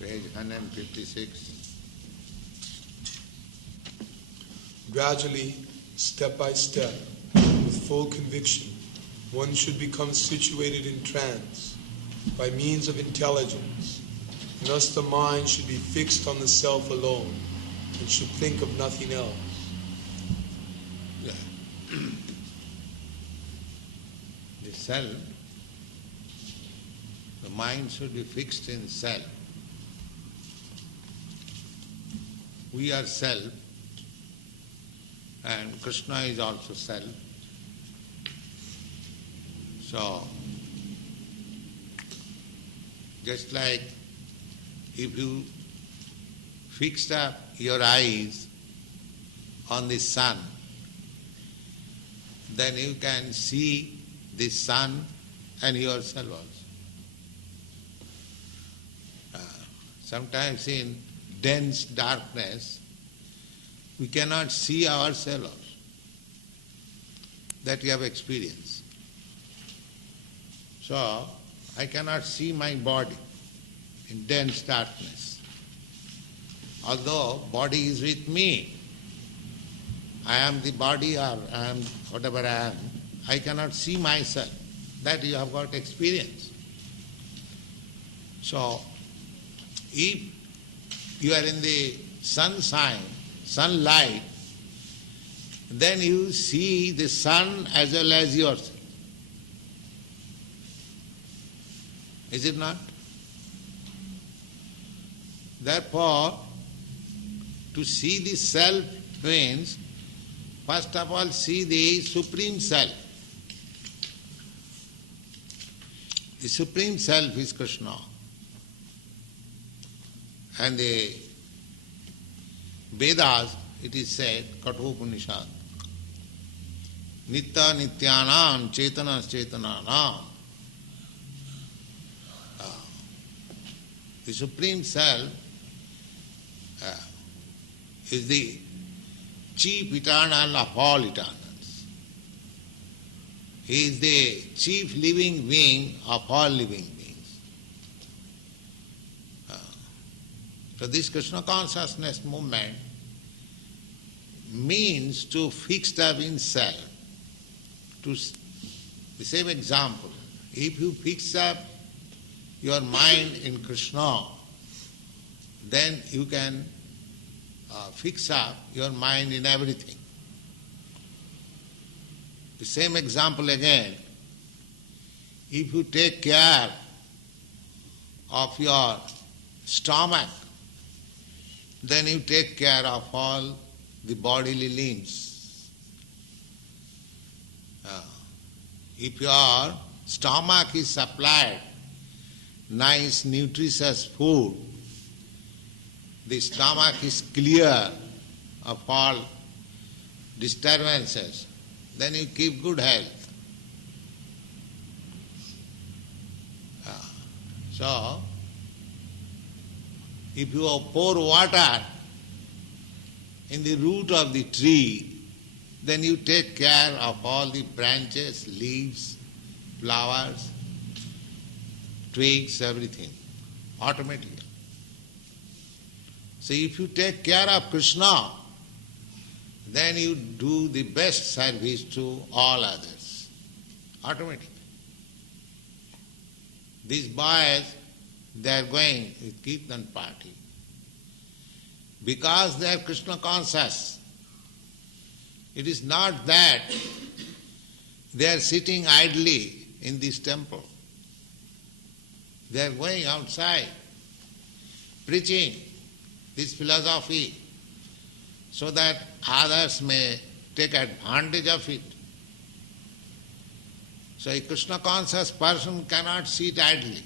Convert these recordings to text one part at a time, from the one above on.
Page 156. Gradually, step by step, with full conviction, one should become situated in trance by means of intelligence, and thus the mind should be fixed on the self alone and should think of nothing else. Yeah. The self, the mind should be fixed in self. We are self, and Krishna is also self. So, just like if you fixed up your eyes on the sun, then you can see the sun and yourself also. Sometimes in dense darkness, we cannot see ourselves also. That we have experienced. So, I cannot see my body in dense darkness. Although body is with me, I am the body or I am whatever I am, I cannot see myself. That you have got experience. So, if you are in the sunlight, then you see the sun as well as yourself. Is it not? Therefore, to see the self means, first of all, see the Supreme Self. The Supreme Self is Krishna. And the Vedas, it is said, Kathopanishad, Nitya Nityanam Chetana Chetananam. The Supreme Self is the chief eternal of all eternals. He is the chief living being of all living beings. So this Krishna consciousness movement means to fix up in self. To the same example, if you fix up your mind in Krishna, then you can fix up your mind in everything. The same example again, if you take care of your stomach, then you take care of all the bodily limbs. If your stomach is supplied nice nutritious food, the stomach is clear of all disturbances, then you keep good health. So, if you pour water in the root of the tree, then you take care of all the branches, leaves, flowers, twigs, everything, automatically. So if you take care of Krishna, then you do the best service to all others, automatically. These boys, they are going with Kirtan party. Because they are Krishna conscious, it is not that they are sitting idly in this temple. They are going outside, preaching this philosophy so that others may take advantage of it. So a Krishna conscious person cannot sit idly.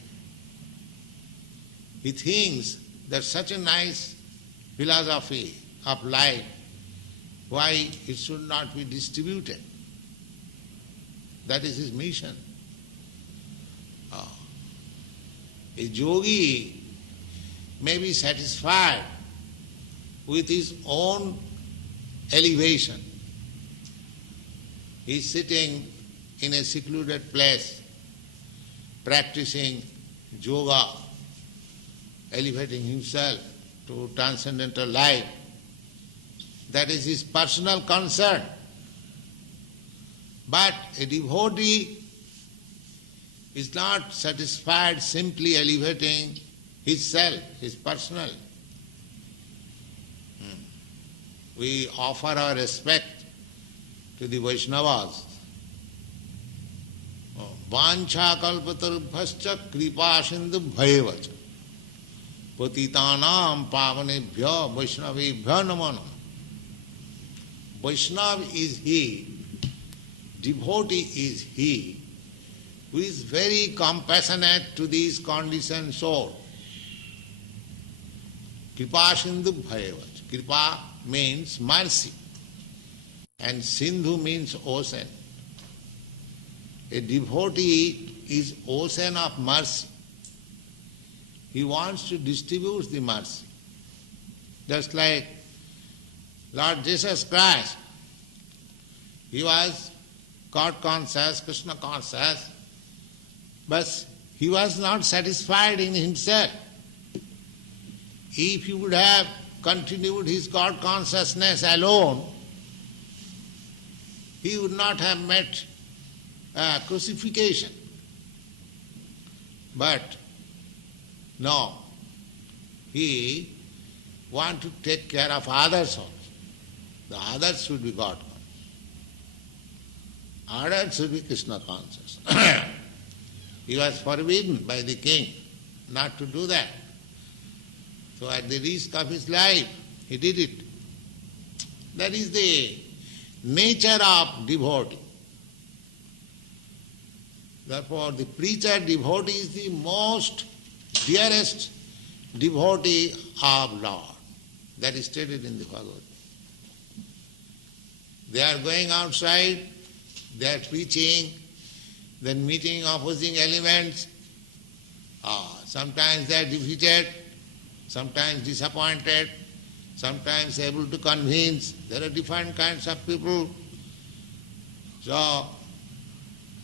He thinks that such a nice philosophy of life, why it should not be distributed. That is his mission. A yogī may be satisfied with his own elevation. He is sitting in a secluded place, practicing yoga, elevating himself to transcendental life. That is his personal concern. But a devotee is not satisfied simply elevating his self, his personal. We offer our respect to the Vaishnavas. Vancha kalpatarubhascha kripa sindhu bhayevacha patitanam pavanebhya vaishnavebhya namo namo. Vaishnav is he, devotee is he, who is very compassionate to these conditioned souls. Kripa sindhu bhayevacha. Kripa means mercy, and Sindhu means ocean. A devotee is ocean of mercy. He wants to distribute the mercy. Just like Lord Jesus Christ, he was God conscious, Krishna conscious, but he was not satisfied in himself. If he would have continued his God consciousness alone, he would not have met crucifixion. But no, he wants to take care of others also. The others should be God conscious. Others should be Krishna conscious. He was forbidden by the king not to do that. So at the risk of his life, he did it. That is the nature of devotee. Therefore, the preacher devotee is the most dearest devotee of Lord. That is stated in the Bhagavad. They are going outside, they are preaching, then meeting opposing elements. Sometimes they are defeated, sometimes disappointed, sometimes able to convince. There are different kinds of people. So,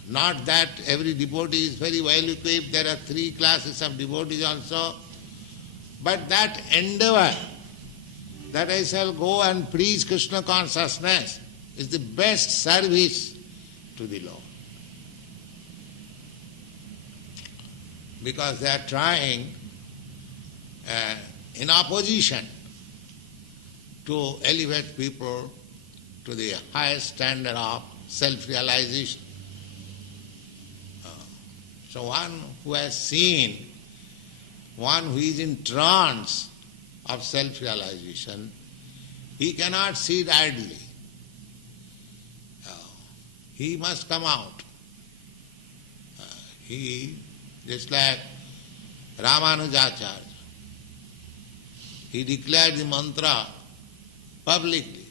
not that every devotee is very well equipped. There are 3 classes of devotees also. But that endeavor, that I shall go and preach Krishna consciousness, is the best service to the Lord. Because they are trying in opposition to elevate people to the highest standard of self-realization. So one who has seen, one who is in trance of self-realization, he cannot sit idly. He must come out. He, just like Ramanujacharya, he declared the mantra publicly.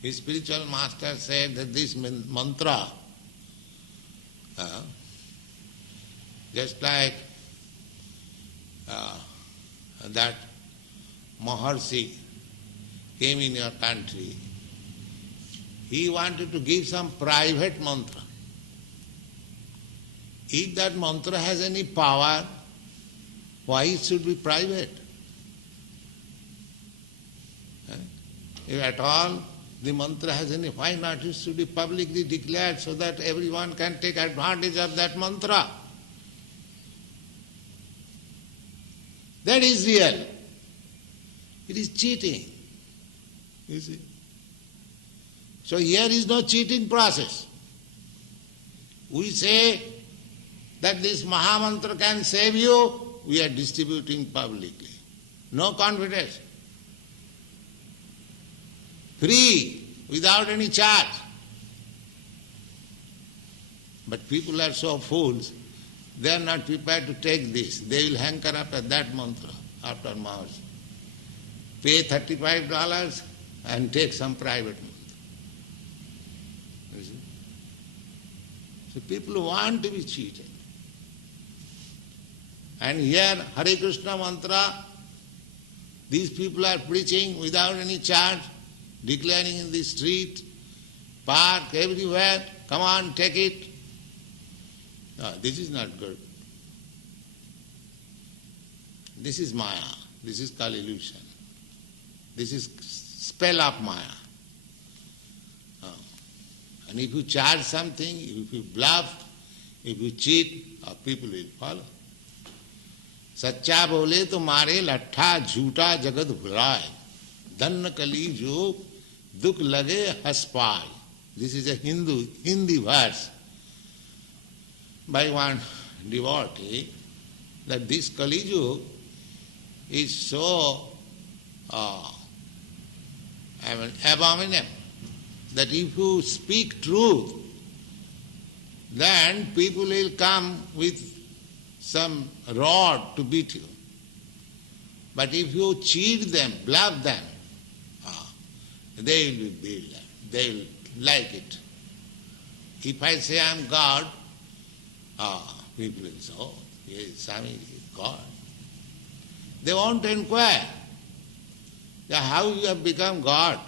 His spiritual master said that this mantra, just like that Maharshi came in your country, he wanted to give some private mantra. If that mantra has any power, why it should be private? If at all the mantra has any, why not it should be publicly declared so that everyone can take advantage of that mantra? That is real. It is cheating. You see? So here is no cheating process. We say that this Mahamantra can save you, we are distributing publicly. No confidence. Free, without any charge. But people are so fools, they are not prepared to take this. They will hanker up at that mantra after Maharshi. Pay $35 and take some private mantra. You see? So people want to be cheated. And here, Hare Krishna mantra, these people are preaching without any charge, declaring in the street, park, everywhere, come on, take it. No, this is not good. This is Maya. This is called illusion. This is spell of Maya. And if you charge something, if you bluff, if you cheat, people will follow. सच्चा बोले तो मारे लट्ठा झूठा जगत भुलाए धन कली जो दुख लगे हंस पाए. This is a Hindi verse by one devotee, that this Kali Yuga is so abominable that if you speak truth, then people will come with some rod to beat you. But if you cheat them, bluff them, they will be beat. They will like it. If I say I am God, people will say, oh, yes, Swami is God. They won't inquire how you have become God.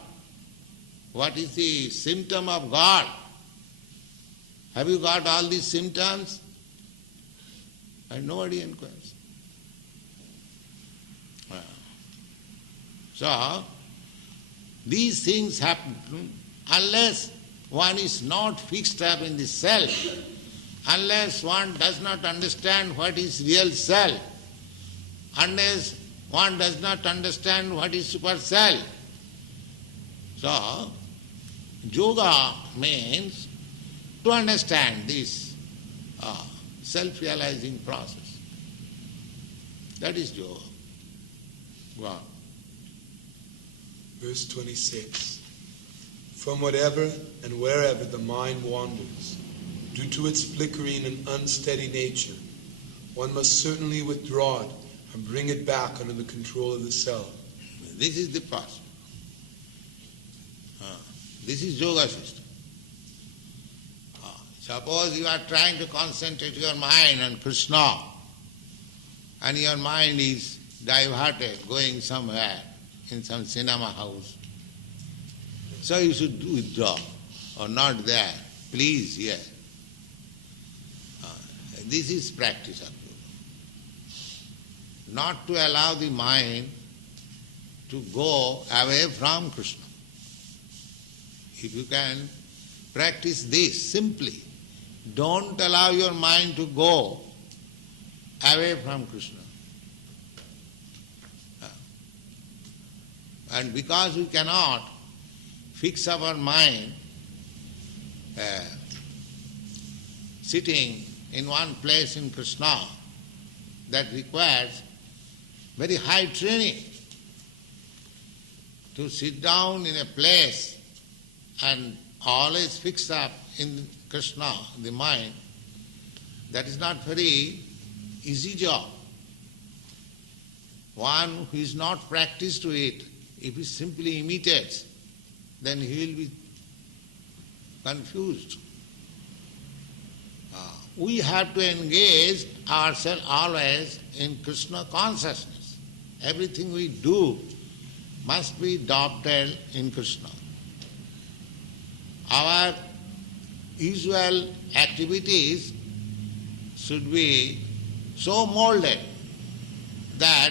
What is the symptom of God? Have you got all these symptoms? And nobody inquires. So, these things happen unless one is not fixed up in the self, unless one does not understand what is real self, unless one does not understand what is super self. So, yoga means to understand this self-realizing process. That is yoga. Go on. Verse 26. From whatever and wherever the mind wanders, due to its flickering and unsteady nature, one must certainly withdraw it and bring it back under the control of the self. This is the process. This is yoga system. Suppose you are trying to concentrate your mind on Krishna and your mind is diverted, going somewhere in some cinema house. So you should withdraw or not there. Please here. This is practice of yoga. Not to allow the mind to go away from Krishna. If you can practice this simply, don't allow your mind to go away from Krishna. And because we cannot fix our mind sitting in one place in Krishna, that requires very high training. To sit down in a place and always fix up in Krishna, the mind, that is not very easy job. One who is not practiced to it, if he simply imitates, then he will be confused. We have to engage ourselves always in Krishna consciousness. Everything we do must be adopted in Krishna. Our usual activities should be so molded that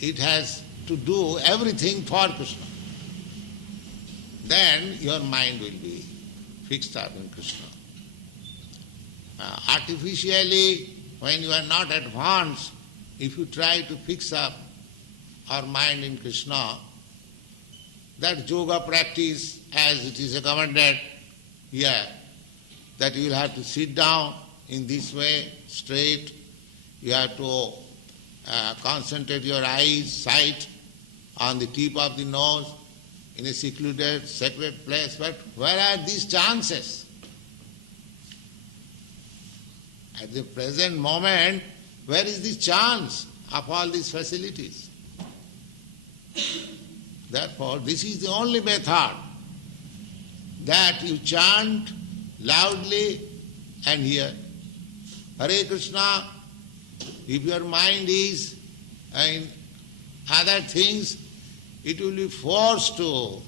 it has to do everything for Krishna. Then your mind will be fixed up in Krishna. Artificially, when you are not advanced, if you try to fix up our mind in Krishna, that yoga practice as it is recommended here, that you will have to sit down in this way, straight, you have to concentrate your eyes, sight on the tip of the nose, in a secluded, sacred place. But where are these chances? At the present moment, where is the chance of all these facilities? Therefore, this is the only method, that you chant loudly and hear. Hare Krishna. If your mind is in other things, it will be forced to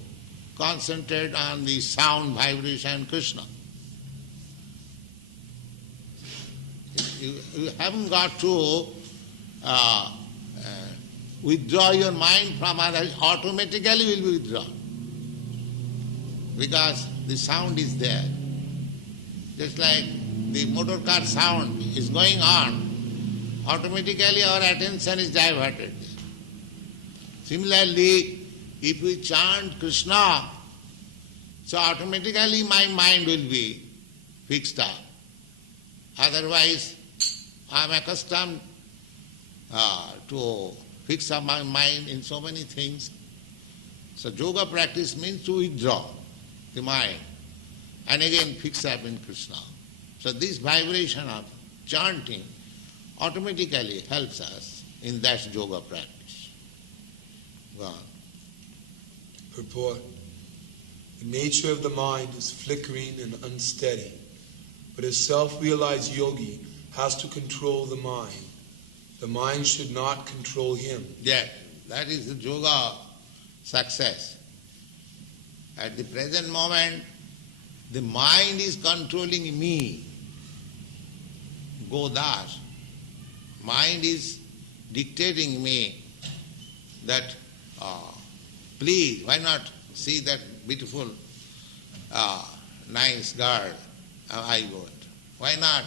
concentrate on the sound, vibration, Krishna. You haven't got to withdraw your mind from others, automatically will be withdrawn. Because the sound is there. Just like the motor car sound is going on, automatically our attention is diverted. Similarly, if we chant Krishna, so automatically my mind will be fixed up. Otherwise, I am accustomed to fix up my mind in so many things. So yoga practice means to withdraw the mind and again fix up in Krishna. So this vibration of chanting automatically helps us in that yoga practice. Go on. Purport. The nature of the mind is flickering and unsteady, but a self-realized yogi has to control the mind. The mind should not control him. Yeah, that is the yoga success. At the present moment, the mind is controlling me. Godas. Mind is dictating me that, please, why not see that beautiful, nice girl I want? Why not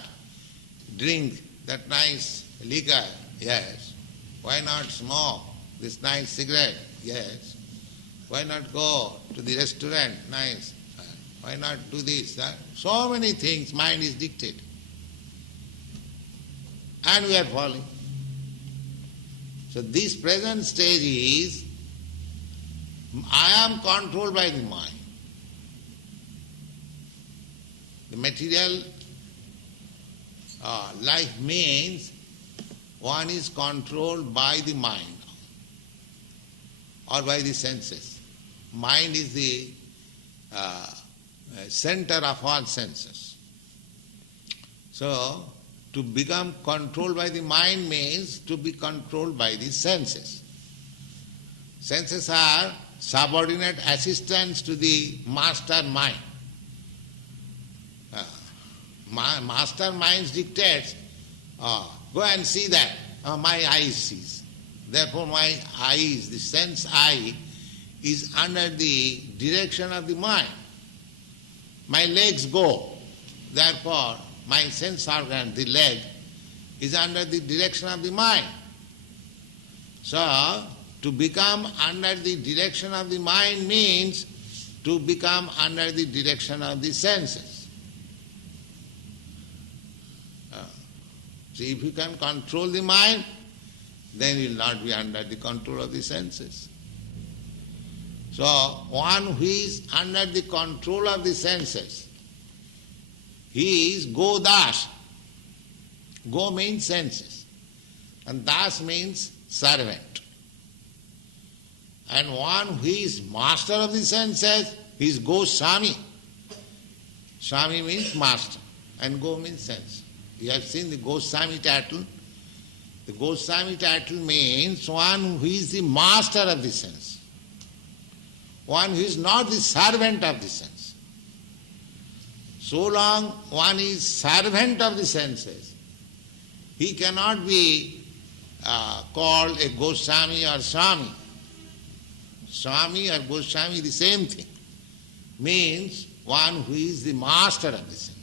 drink that nice liquor? Yes. Why not smoke this nice cigarette? Yes. Why not go to the restaurant? Nice. Why not do this, that? So many things mind is dictating. And we are falling. So this present stage is, I am controlled by the mind. The material life means one is controlled by the mind or by the senses. Mind is the center of all senses. So, to become controlled by the mind means to be controlled by the senses. Senses are subordinate assistants to the master mind. Master mind dictates, go and see that. My eye sees. Therefore my eyes, the sense eye, is under the direction of the mind. My legs go. Therefore my sense organ, the leg, is under the direction of the mind. So, to become under the direction of the mind means to become under the direction of the senses. So if you can control the mind, then you will not be under the control of the senses. So, one who is under the control of the senses, he is Go Das. Go means senses, and Das means servant. And one who is master of the senses, he is Goswami. Swami means master, and Go means sense. You have seen the Goswami title. The Goswami title means one who is the master of the sense, one who is not the servant of the sense. So long one is servant of the senses, he cannot be called a Goswami or Swami. Swami or Goswami, the same thing, means one who is the master of the sense.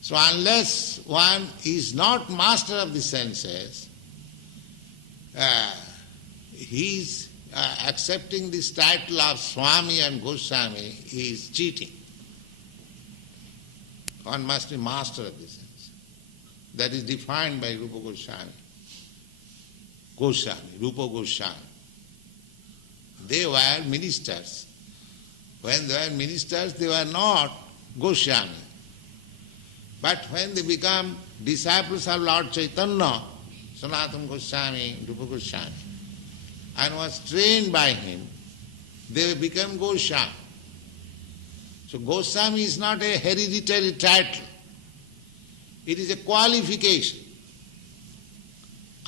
So unless one is not master of the senses, he is accepting this title of Swami and Goswami, he is cheating. One must be master of the sense. That is defined by Rupa Goswami. Rupa Goswami. They were ministers. When they were ministers, they were not Goswami. But when they become disciples of Lord Chaitanya, Sanatana Goswami, Rupa Goswami, and was trained by him, they became Goswami. So Goswami is not a hereditary title. It is a qualification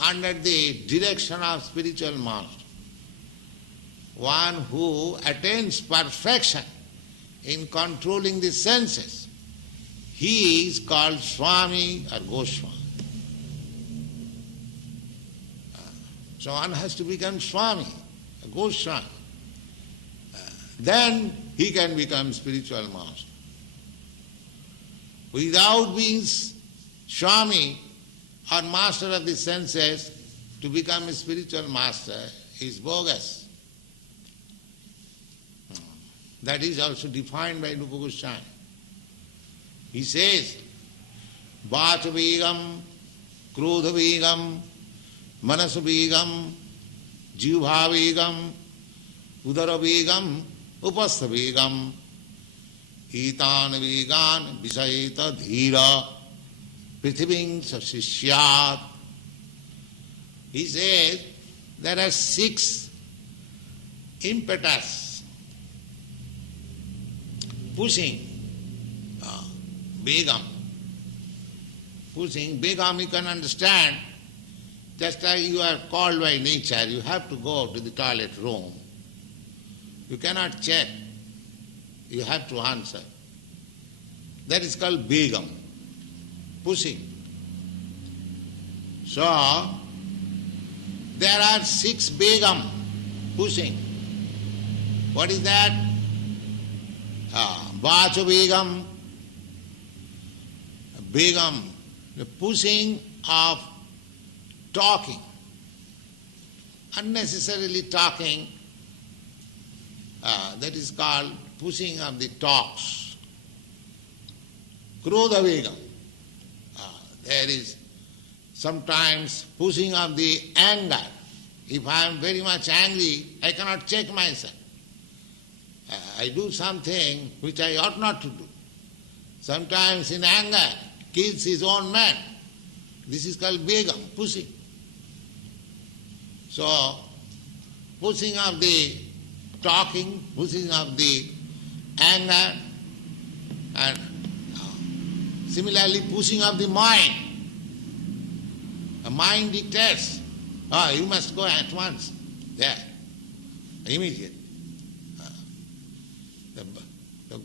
under the direction of spiritual master. One who attains perfection in controlling the senses, he is called Swami or Goswami. So one has to become Swami, a Goswami. Then he can become spiritual master. Without being Swami or master of the senses, to become a spiritual master is bogus. That is also defined by Rupa Goswami. He says, Vacha Vegam, Krodha Vegam, Manasa Vegam, Jivha Vegam, Udara Vegam, Upastha Vegam, Etan Vegan, Visayeta Dhira, Prithiving Sasishyat. He says there are 6 impetus pushing Begam. Pushing Begam you can understand, just like you are called by nature, you have to go to the toilet room. You cannot check, you have to answer. That is called Begam, pushing. So, there are 6 Begam pushing. What is that? Vacha Begam. Begam, the pushing of talking, unnecessarily talking, that is called pushing of the talks. Krodha Vegam, there is sometimes pushing of the anger. If I am very much angry, I cannot check myself. I do something which I ought not to do. Sometimes in anger, kills his own man. This is called Begam, pushing. So, pushing of the talking, pushing of the anger, and similarly pushing of the mind. The mind dictates, you must go at once, there, immediate. The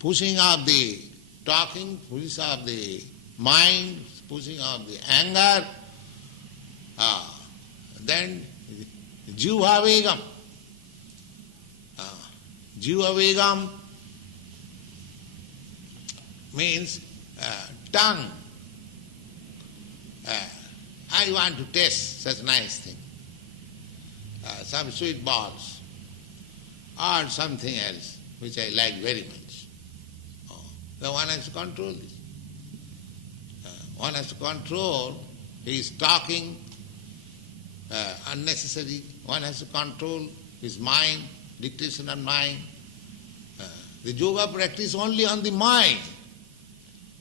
pushing of the talking, pushing of the mind, pushing of the anger, then Jivha Vegam. Jivha Vegam means tongue. I want to taste such nice thing, some sweet balls or something else which I like very much. Then one has to control this. One has to control his talking, unnecessary. One has to control his mind, dictation on mind. The yoga practice only on the mind.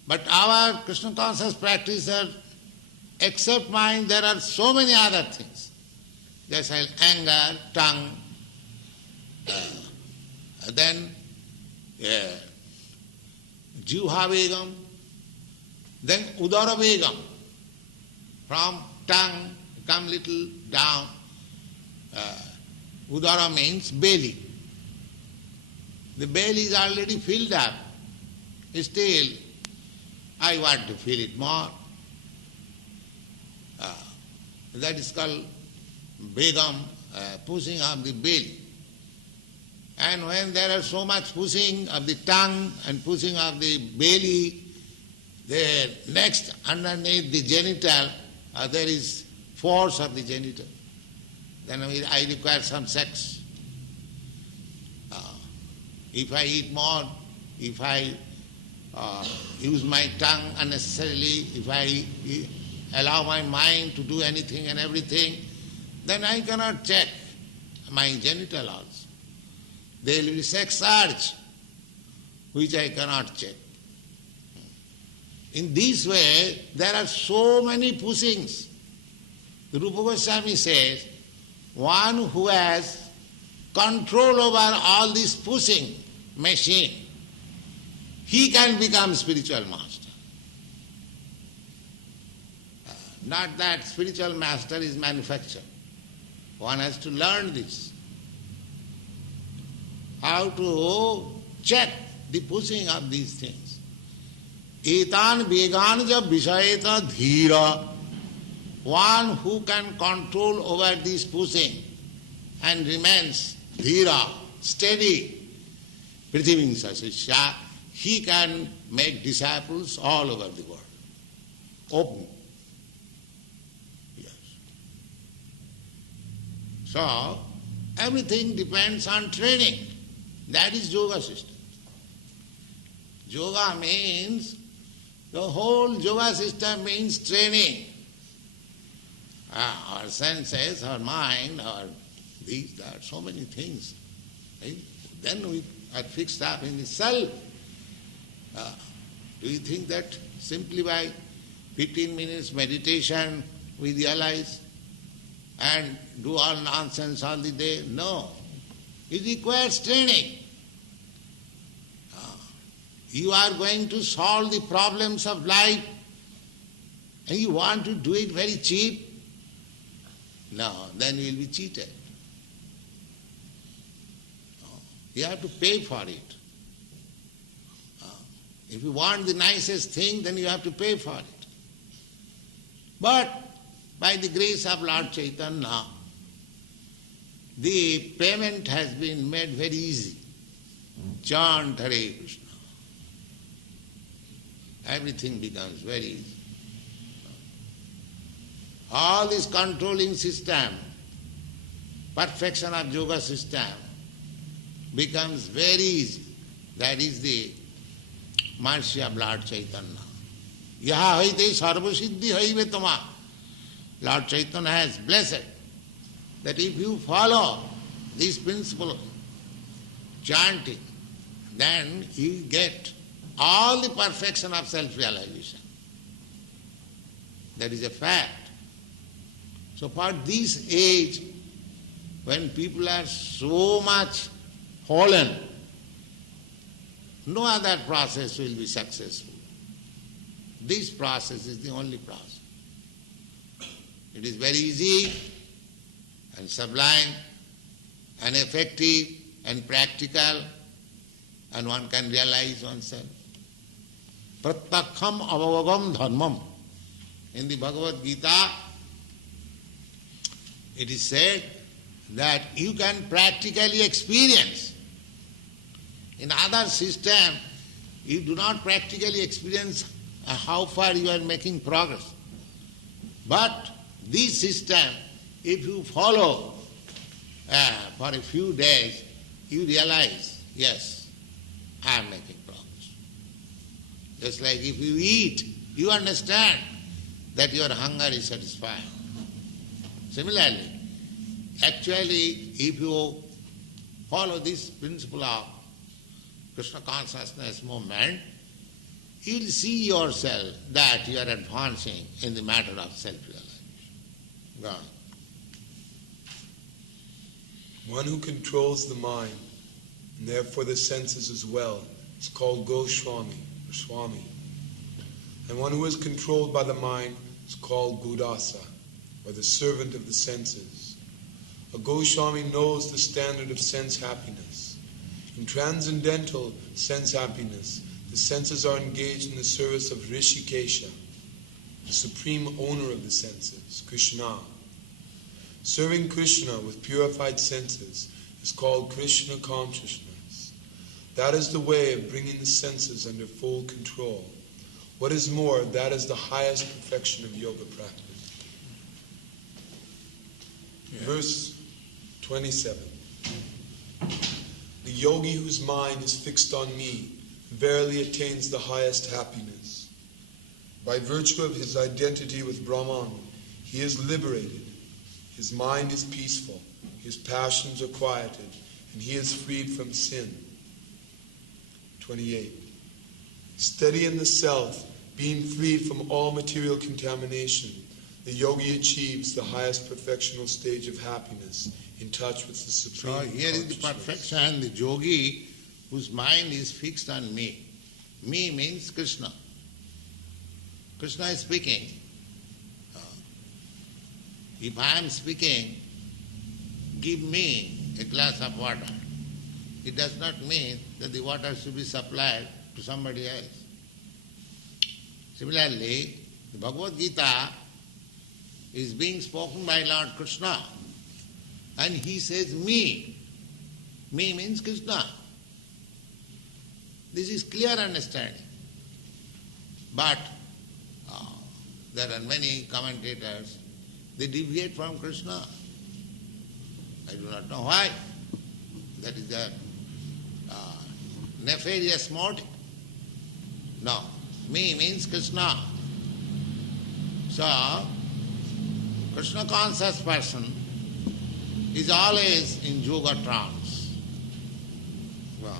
But our Krishna conscious practitioner, except mind, there are so many other things. Just like anger, tongue, then Jivha Vegam, then Udara Vegam. From tongue, come little down. Udara means belly. The belly is already filled up. Still, I want to fill it more. That is called Begam, pushing of the belly. And when there are so much pushing of the tongue and pushing of the belly, there next underneath the genital there is force of the genital. Then I require some sex. If I eat more, if I use my tongue unnecessarily, if I allow my mind to do anything and everything, then I cannot check my genital also. There will be sex urge, which I cannot check. In this way, there are so many pushings. The Rupa Goswami says, one who has control over all this pushing machine, he can become spiritual master. Not that spiritual master is manufactured. One has to learn this. How to check the pushing of these things. Etan vegan ja vishayeta dhira. one who can control over this pushing and remains dhira, steady, prithivingsa sishya, he can make disciples all over the world. Open. Yes. So, everything depends on training. That is yoga system. Yoga means, the whole yoga system means training. Our senses, our mind, our these, that, so many things. Right? Then we are fixed up in the self. Do you think that simply by 15 minutes meditation we realize and do all nonsense all the day? No. It requires training. You are going to solve the problems of life and you want to do it very cheap? No, then you will be cheated. You have to pay for it. If you want the nicest thing, then you have to pay for it. But by the grace of Lord Chaitanya, the payment has been made very easy. Chant Hare Krishna. Everything becomes very easy. All this controlling system, perfection of yoga system, becomes very easy. That is the mercy of Lord Chaitanya. Yaha haite sarvasiddhi haive tama. Lord Chaitanya has blessed that if you follow this principle, chanting, then you get all the perfection of self-realization. That is a fact. So for this age, when people are so much fallen, no other process will be successful. This process is the only process. It is very easy and sublime and effective and practical, and one can realize oneself. Prattakham avavagam dharmam. In the Bhagavad Gita, it is said that you can practically experience. In other system, you do not practically experience how far you are making progress. But this system, if you follow for a few days, you realize, yes, I am making progress. Just like if you eat, you understand that your hunger is satisfied. Similarly, actually, if you follow this principle of Krishna consciousness movement, you will see yourself that you are advancing in the matter of self-realization. Go on. One who controls the mind, and therefore the senses as well, is called Goswami, or Swami. And one who is controlled by the mind is called Gudasa, or the servant of the senses. A Goswami knows the standard of sense happiness. In transcendental sense happiness, the senses are engaged in the service of Rishikesha, the supreme owner of the senses, Krishna. Serving Krishna with purified senses is called Krishna consciousness. That is the way of bringing the senses under full control. What is more, that is the highest perfection of yoga practice. Yeah. Verse 27. The yogi whose mind is fixed on me verily attains the highest happiness. By virtue of his identity with Brahman, he is liberated. His mind is peaceful, his passions are quieted, and he is freed from sin. 28. Steady in the self, being freed from all material contamination, the yogi achieves the highest perfectional stage of happiness, in touch with the supreme. So here is the perfection, the yogi whose mind is fixed on me. Me means Krishna. Krishna is speaking. If I am speaking, give me a glass of water. It does not mean that the water should be supplied to somebody else. Similarly, the Bhagavad Gita is being spoken by Lord Krishna. And he says me. Me means Krishna. This is clear understanding. But there are many commentators, they deviate from Krishna. I do not know why. That is a nefarious motive. No, me means Krishna. So, Krishna conscious person is always in yoga trance. Well,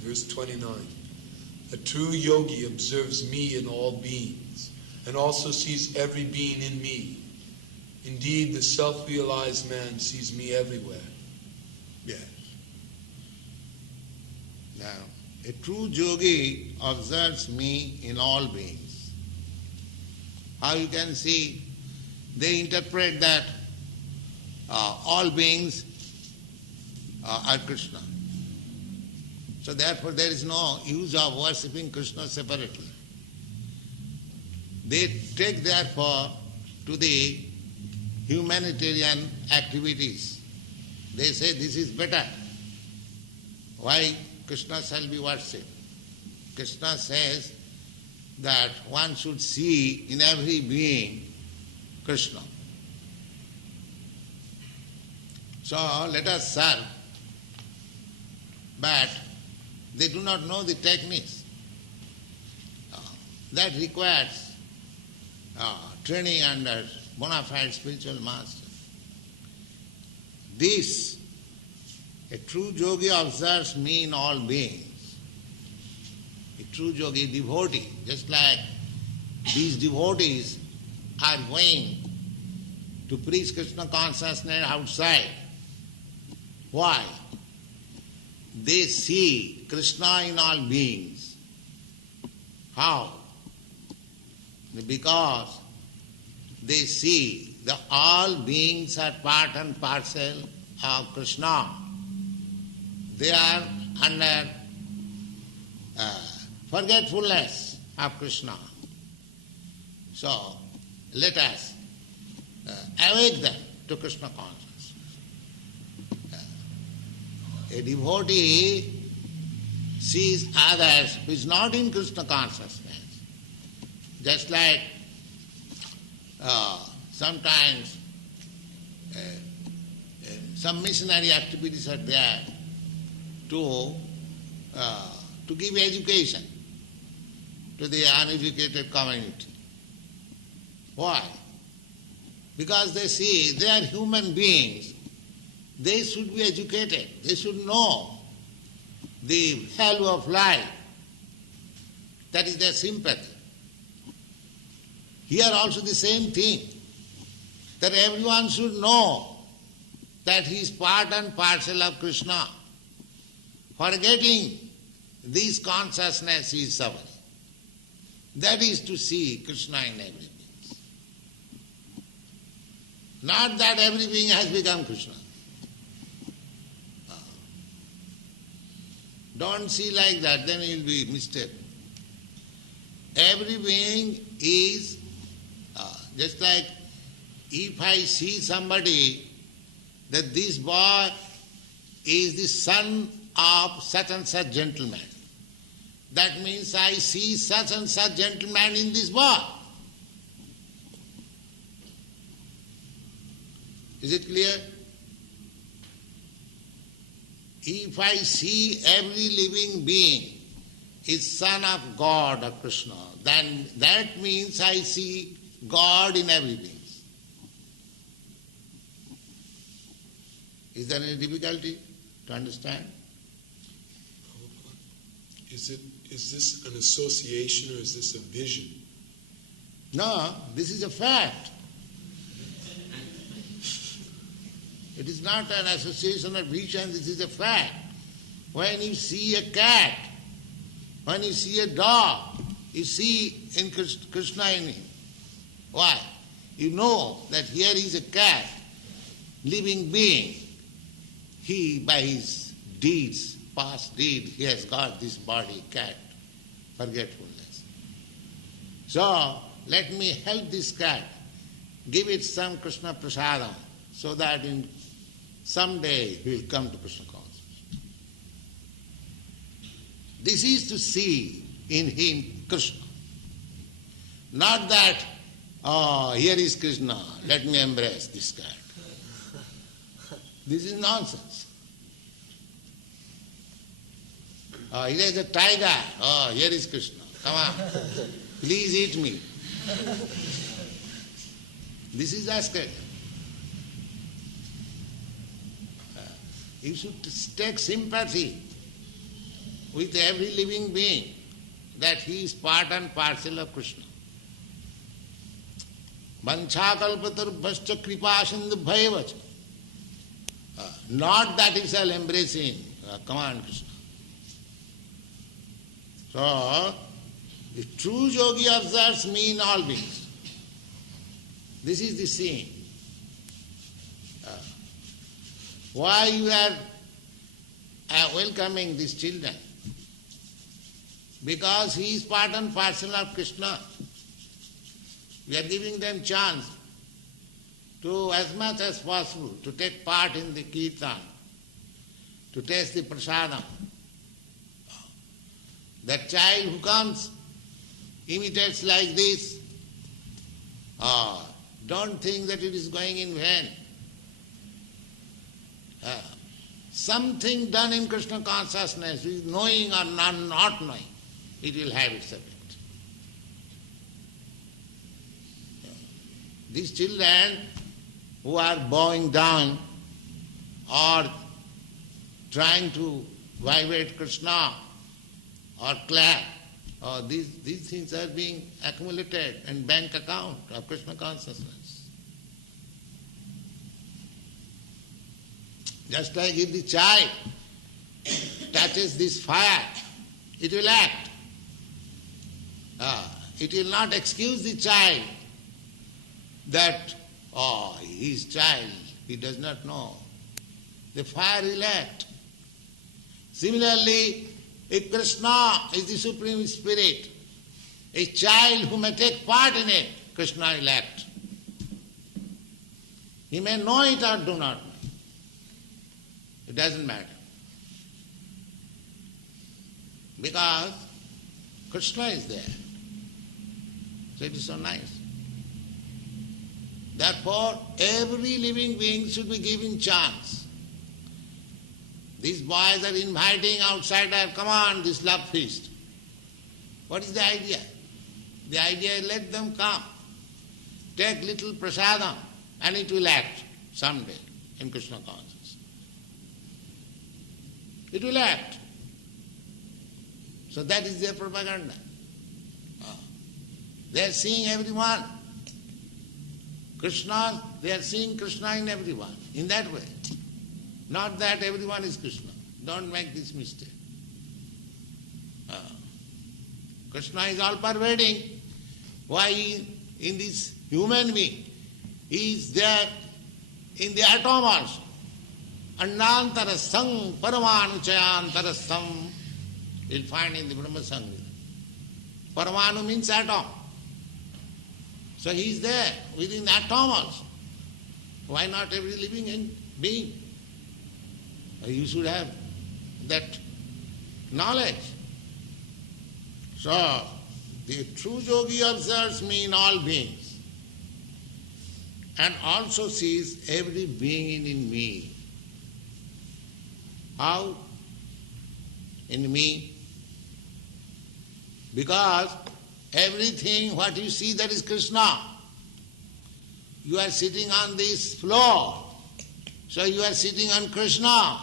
Verse 29. A true yogi observes me in all beings, and also sees every being in me. Indeed, the self-realized man sees me everywhere. yes. Now, a true yogi observes me in all beings. How you can see, they interpret that all beings are Krishna. So therefore there is no use of worshipping Krishna separately. They take therefore to the humanitarian activities. They say this is better. Why Krishna shall be worshipped? Krishna says that one should see in every being Krishna. So let us serve, but they do not know the techniques. That requires training under bona fide spiritual master. This, a true yogi observes me in all beings. A true yogi, devotee, just like these devotees are going to preach Krishna consciousness outside. Why? They see Krishna in all beings. How? Because they see that all beings are part and parcel of Krishna. They are under forgetfulness of Krishna. So, let us awake them to Krishna consciousness. A devotee sees others who is not in Krishna consciousness. Just like sometimes some missionary activities are there to give education to the uneducated community. Why? Because they see they are human beings. They should be educated. They should know the value of life. That is their sympathy. Here also the same thing, that everyone should know that he is part and parcel of Krishna. Forgetting this consciousness is suffering. That is to see Krishna in every being. Not that every being has become Krishna. Don't see like that, then you will be mistaken. Every being is just like if I see somebody that this boy is the son of such and such gentleman, that means I see such and such gentleman in this boy. Is it clear? If I see every living being is son of God or Krishna, then that means I see God in every being. Is there any difficulty to understand? Is this an association or is this a vision? No, this is a fact. It is not an association or vision, this is a fact. When you see a cat, when you see a dog, you see in Krishna in him. Why? You know that here is a cat, living being. He, by his deeds, past deed, he has got this body, cat, forgetfulness. So, let me help this cat, give it some Krishna prasadam, so that in someday he will come to Krishna consciousness. This is to see in him Krishna. Not that, oh, here is Krishna, let me embrace this cat. This is nonsense. Oh, here is a tiger, oh, here is Krishna, come on, please eat me. This is ascetic. You should take sympathy with every living being, that he is part and parcel of Krishna. Vanchakalpatarubhascha kripasindubhayavacha. Not that he shall embrace him. Come on, Krishna. So, the true yogi observes me in all beings. This is the scene. Why you are welcoming these children? Because he is part and parcel of Krishna. We are giving them chance to, as much as possible, to take part in the kirtan, to taste the prasadam. That child who comes, imitates like this, don't think that it is going in vain. Something done in Krishna consciousness, is knowing or not knowing, it will have its effect. These children who are bowing down or trying to vibrate Krishna or clap, these things are being accumulated in bank account of Krishna consciousness. Just like if the child touches this fire, it will act. It will not excuse the child that, he is child, he does not know. The fire will act. Similarly, if Krishna is the Supreme Spirit, a child who may take part in it, Krishna will act. He may know it or do not know. It doesn't matter. Because Krishna is there. So it is so nice. Therefore, every living being should be given chance. These boys are inviting outsider, come on, this love feast. What is the idea? The idea is let them come. Take little prasadam and it will act someday in Krishna consciousness. It will act. So that is their propaganda. They are seeing everyone. Krishna, they are seeing Krishna in everyone, in that way. Not that everyone is Krishna. Don't make this mistake. Krishna is all pervading. Why in this human being? He is there in the atom also. Annantarasam paramanuchayantarasam. You'll find in the Brahma Samhita. Paramanu means atom. So he is there within the atom also. Why not every living being? You should have that knowledge. So, the true yogi observes me in all beings and also sees every being in me. How? In me. Because everything what you see, that is Krishna. You are sitting on this floor, so you are sitting on Krishna.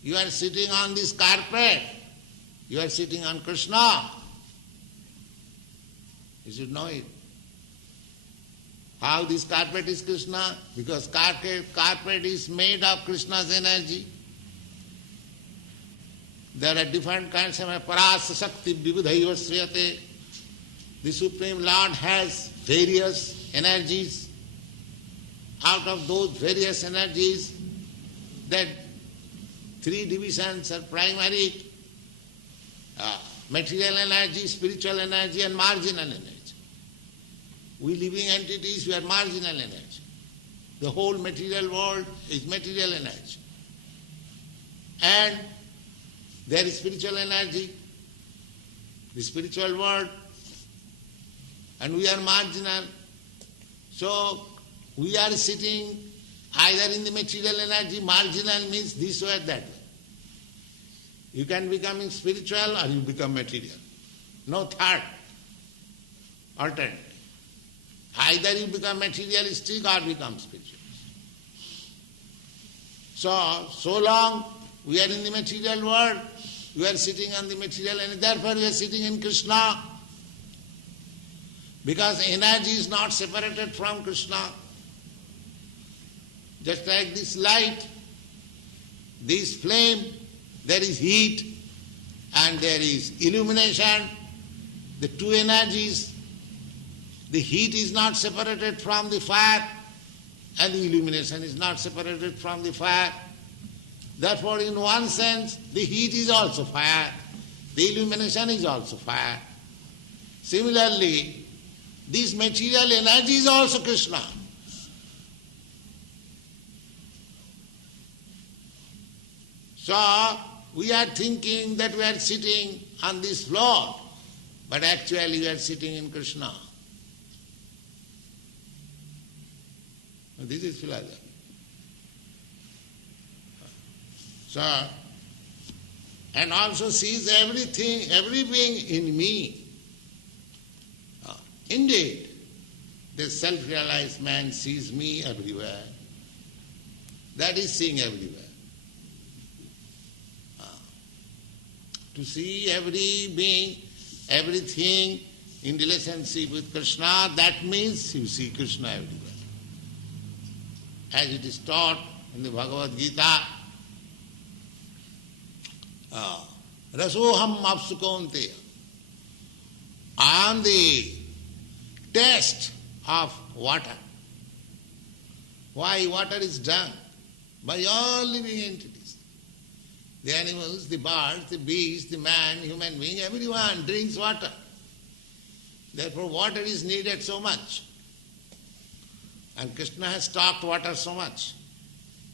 You are sitting on this carpet, you are sitting on Krishna. You should know it. How this carpet is Krishna? Because carpet is made of Krishna's energy. There are different kinds of parasa shakti vibudhaiva sriyate. The Supreme Lord has various energies. Out of those various energies, that three divisions are primary. material energy, spiritual energy and marginal energy. We living entities, we are marginal energy. The whole material world is material energy. And there is spiritual energy, the spiritual world, and we are marginal. So we are sitting either in the material energy, marginal means this way or that way. You can become spiritual or you become material. No third alternative. Either you become materialistic or become spiritual. So long we are in the material world, we are sitting on the material and therefore we are sitting in Krishna. Because energy is not separated from Krishna. Just like this light, this flame, there is heat and there is illumination, the two energies. The heat is not separated from the fire and the illumination is not separated from the fire. Therefore, in one sense, the heat is also fire, the illumination is also fire. Similarly, this material energy is also Krishna. So, we are thinking that we are sitting on this floor, but actually we are sitting in Krishna. This is philosophy. So, and also sees everything, every being in me. Indeed, the self-realized man sees me everywhere. That is seeing everywhere. To see every being, everything in relationship with Krishna, that means you see Krishna everywhere. As it is taught in the Bhagavad Gita, Rasoham Apsukonteya. I am the taste of water. Why water is drunk? By all living entities. The animals, the birds, the beasts, the man, human being, everyone drinks water. Therefore water is needed so much. And Krishna has stocked water so much.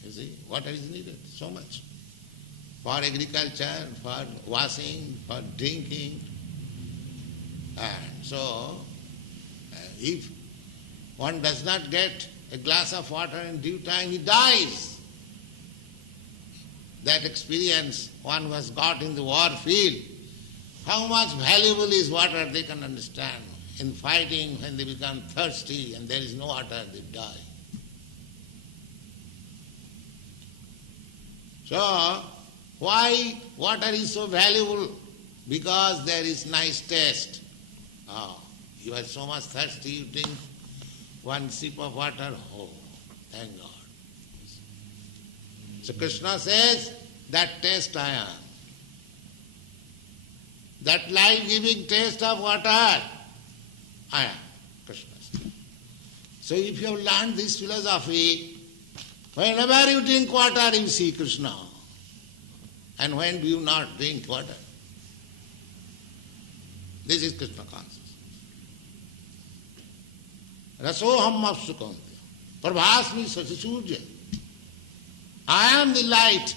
You see, water is needed so much. For agriculture, for washing, for drinking. And so, if one does not get a glass of water in due time, he dies. That experience one who has got in the war field, how much valuable is water, they can understand. In fighting, when they become thirsty and there is no water, they die. So, why water is so valuable? Because there is nice taste. You are so much thirsty, you drink one sip of water, oh, thank God. So Krishna says, that taste I am. That life-giving taste of water, I am. Krishna says. So if you have learned this philosophy, whenever you drink water, you see Krishna. And when do you not drink water? This is Krishna consciousness. Rasoham apsukonteya. Prabhasmi sasisurya. I am the light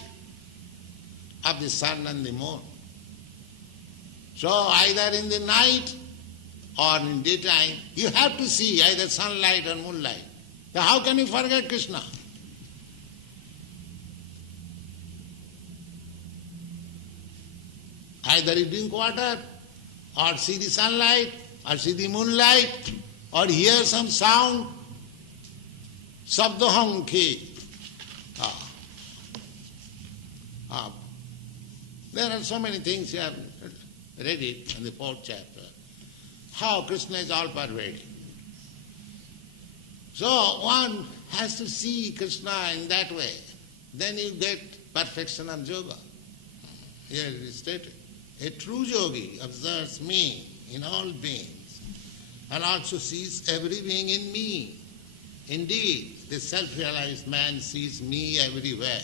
of the sun and the moon. So either in the night or in daytime, you have to see either sunlight or moonlight. So how can you forget Krishna? Either you drink water, or see the sunlight, or see the moonlight, or hear some sound. Sabdoham ki. There are so many things you have read it in the 4th chapter. How Krishna is all pervading. So one has to see Krishna in that way. Then you get perfection of yoga. Here it is stated. A true yogi observes me in all beings and also sees every being in me. Indeed, the self-realized man sees me everywhere.